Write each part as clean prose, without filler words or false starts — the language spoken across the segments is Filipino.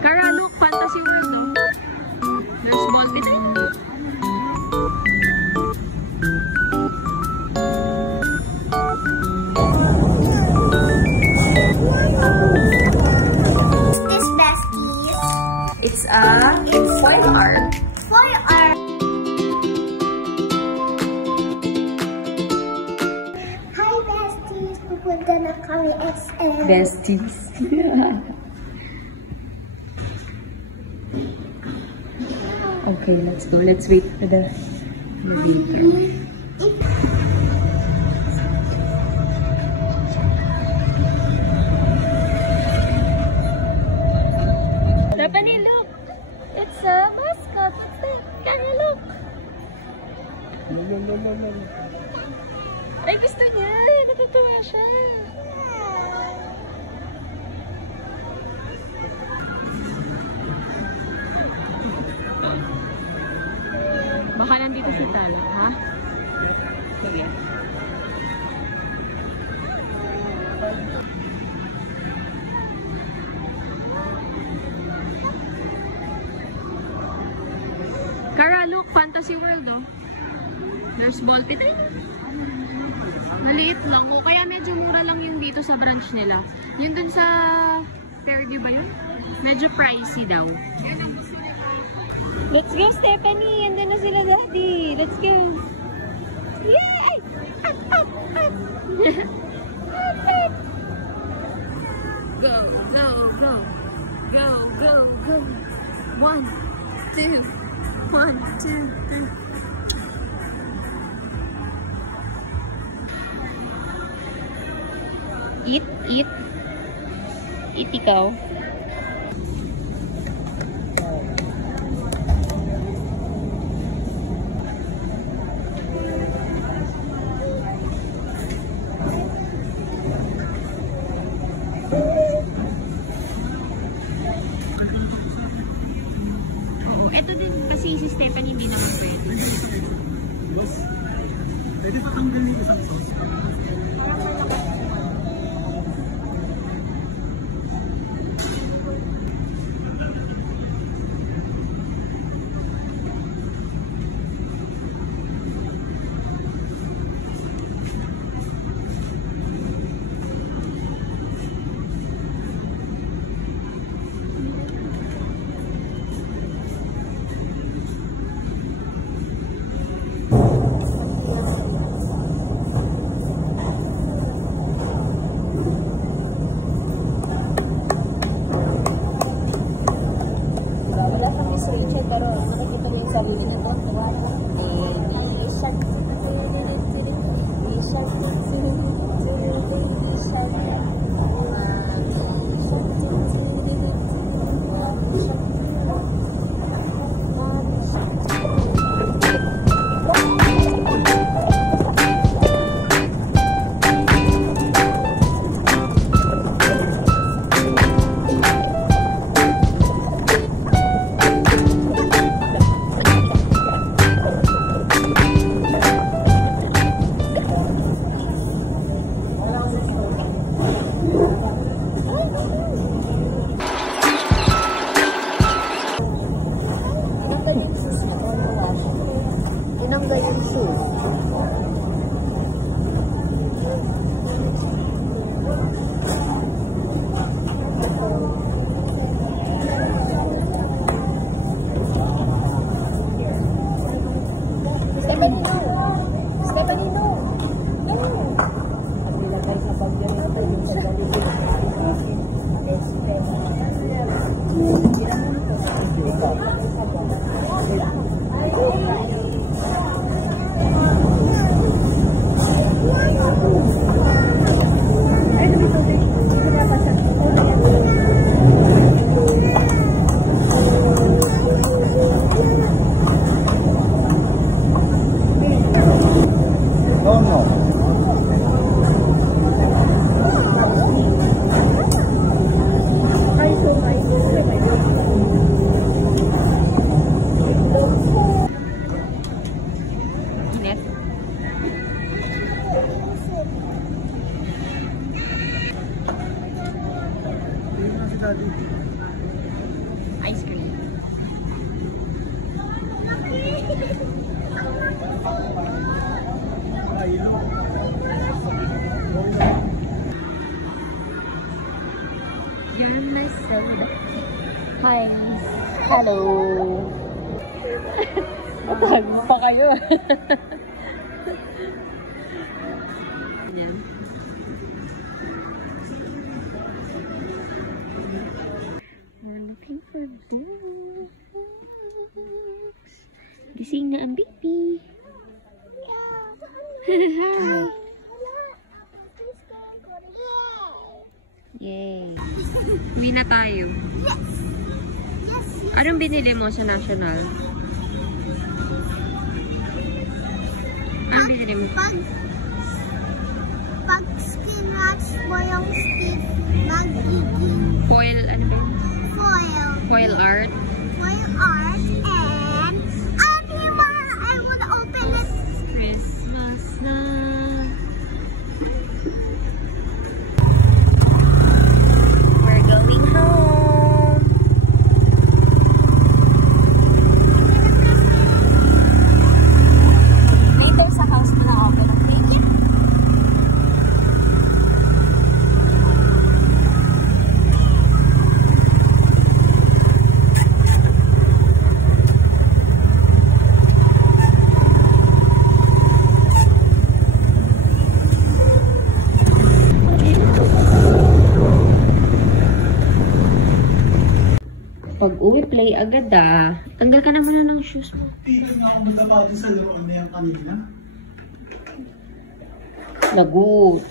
Kara, look, Fantasy World, no? There's multi-time. This besties. It's foil art. Foil art. Hi besties, pupunta na kami SM. Besties. Okay, let's go. Let's wait for the elevator. Stephanie, look! It's a mascot. Kara, look! Ay, gusto niya! Natutuwa siya! Baka nandito si Tala, ha? Sige. Kara, look, Fantasy World, oh. There's multi-time. Maliit lang, oh. Kaya medyo mura lang yung dito sa branch nila. Yun dun sa Fairview ba yun? Medyo pricey daw. Let's go, Stephanie! Andun na sila, Daddy! Let's go! Yay! Go, go, go! Go, go, go! 1, 2, 1, 2, 3. Eat, eat. Eat ikaw. Ito din kasi si Stephanie hindi naman pwede. Pwede pa tanggalin isang sauce. Pero nakikita niyo yung sabi dito. Hi, so Ice cream. You're my soda. Hi. Hello. Tago pa kayo. Yan. We're looking for books. Gising na ang baby. Yay. Uwi na tayo. Anong binili mo sa National? Anong binili mo? Pag scratch mo yung stick, magiging Foil, ano ba yun? foil. Foil art. Foil art and I wanna open it. Christmas na. We're going home. Later sa house ko na open ang page. Pag uwi, play agad ah. Tanggal ka na muna ng shoes mo. Pilan nga ako magkabado sa laruan na yan kanina. Lagot.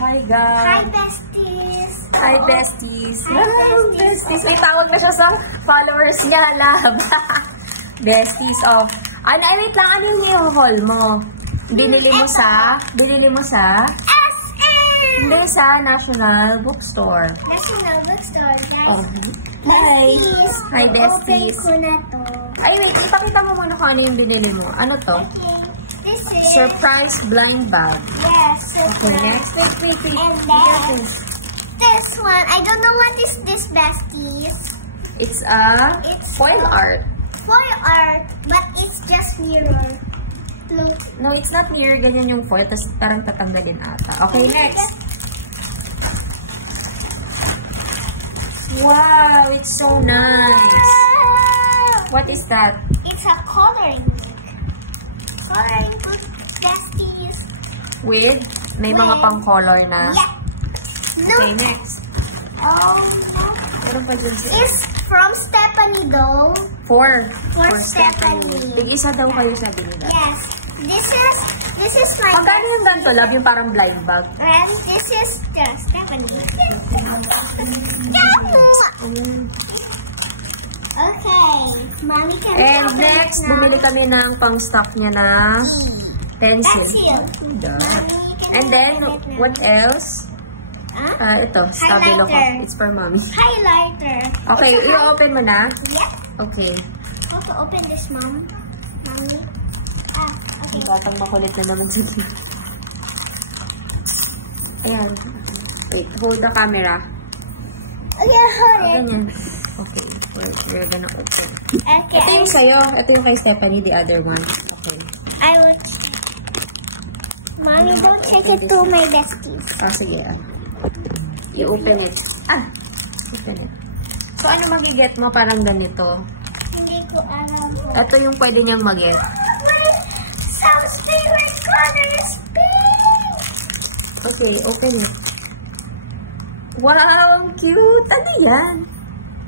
Hi Hi, guys. besties. Hi besties. Hi, Hello, besties. besties. May tawag na siya sa followers niya. Love. Besties of... Ano, ay, wait lang. Ano yung haul mo? Binili mo sa... SM! Hindi, sa National Bookstore. National Bookstore, guys. Oh. Hi. Hi, Open besties. ko na to. Ay, wait. Ipakita mo muna kung ano yung binili mo. Ano to? Okay. This is... Surprise blind bag. Yes, Okay, next. Wait. And then, this one, I don't know what is this, besties. It's It's foil art. Foil art, but it's just mirror. Look. No, it's not mirror. Ganyan yung foil. Tapos parang tatanggalin ata. Okay, next. Wow, it's so nice. What is that? It's a coloring book. Coloring book, besties. With? May mga With. pang-color na. Yeah. Okay, Look. next. Meron pa dyan siya. It's from Stephanie though. For For Stephanie. Tig-isa daw kayo sabi nila. Yes. This is my Magkano yung ganito, love? Yung parang blind bag. and this is just Stephanie. Okay. Mommy can And open next, it now. bumili kami ng pang-stock niya na pencil. Pencil. Duh. Mommy, you can And then, open it now. what else? Huh? Ito, stabilo ko. Highlighter. It's for mommy. Highlighter. Okay, It's a i-open mo na. Yep. Okay. How to open this, Mom? Mommy? Okay. Ang batang makulit na naman siya. Ayan. Wait, hold the camera. Okay, hold it. Ganyan. Okay, we're gonna open. Okay, Ito yung sa'yo. Ito yung kay Stephanie, the other one. Okay. I will. Mommy, don't take it to my besties. Sige. I-open it. Open it. So, ano magiget mo? Parang ganito. Hindi ko alam. Ito yung pwede niyang mag-get. My Sam's favorite color is pink. Okay, open it. Wow, ang cute! Ano yan?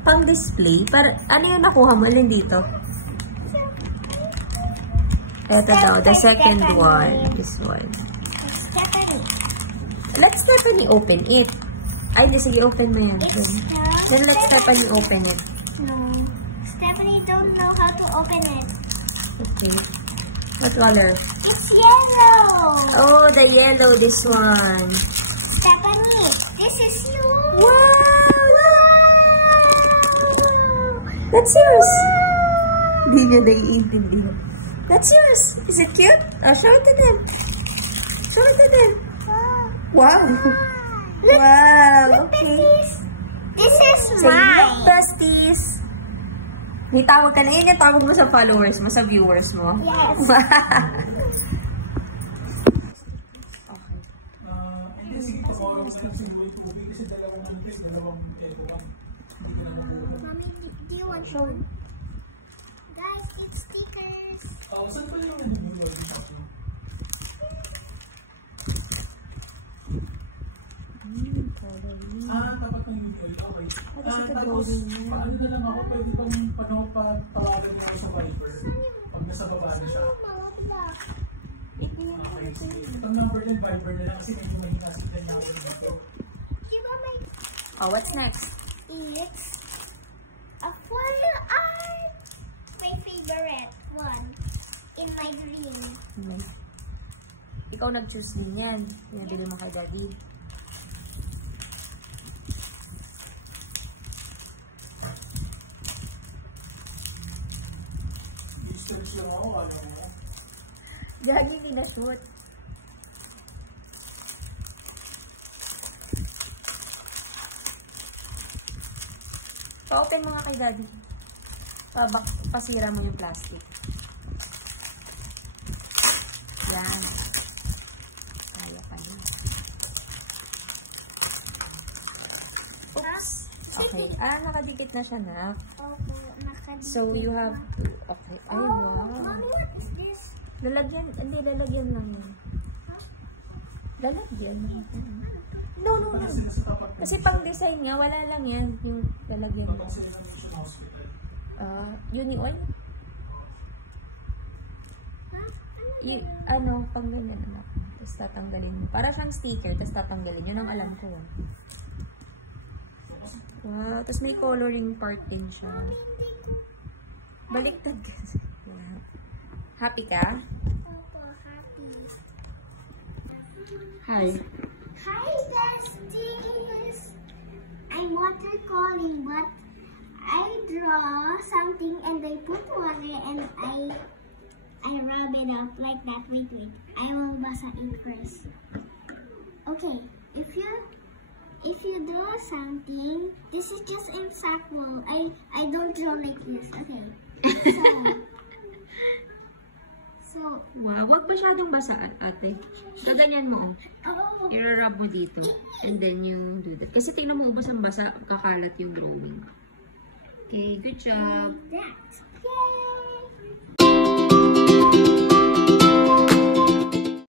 Pang-display? Ano yung nakuha mo? Alin dito? Ito daw, the second one. This one. Stephanie. Let Stephanie open it. Ay, di, sige, open mo yan. It's Then let Stephanie open it. No. Stephanie don't know how to open it. Okay. What color? It's yellow. Oh, the yellow, this one. Stephanie, this is you. Wow! That's yours. Hindi niya naiintindihan. That's yours. Is it cute? Oh, show it to them. Show it to them. Wow. Wow. Look, Okay. besties. This is Say, look, mine. besties. May tawag ka na. Yun yung tawag mo sa followers mo, sa viewers mo. Yes. Mommy, do you want show? Guys, it's stickers. Saan pa yung nabibigay yung shop mo? Tapat ng UBI. Okay. Tapos, paano na lang ako, pwede bang paragan mo sa Viber? Pag nasa baba na siya. Okay. Itong number yung Viber na lang kasi medyo mahinasin na niya ako dito. Oh, what's next? It's a full art. My favorite one. In my dream. Ikaw nag-choose din yan. Pinabili mo kay Daddy. Distance lang ako, ano mo. Daddy, hindi na shoot. Pa-open mo nga kay Daddy. Pasira mo yung plastic. Yan. Kaya pa din. Oops. Okay. Nakadikit na siya na. Opo, nakadikit. So, you have to... Okay. Ay, wow. Mommy, what is this? Lalagyan. Hindi, lalagyan lang yan. Lalagyan. No. Kasi pang design nga, wala lang yan. Yung lalagyan mo. Kapag sila ng Mission Hospital. Uni oil? Pang ganyan anak. Tapos tatanggalin mo. Para siyang sticker, tapos tatanggalin. Yun ang alam ko. Wow, tapos may coloring part din siya. Baliktad kasi. Yeah. Happy ka? Opo, happy. Hi. Hi, besties! I'm watercoloring, but I draw something and I put water and I rub it up like that. Wait. I will basa it first. Okay, if you draw something, this is just example. I don't draw like this. Okay. So Wow, wag masyadong basa, ate. Gaganyan mo, oh, i-rub mo dito. And then you do that. Kasi tingnan mo, ubos ang basa, kakalat yung drawing. Okay, good job. that.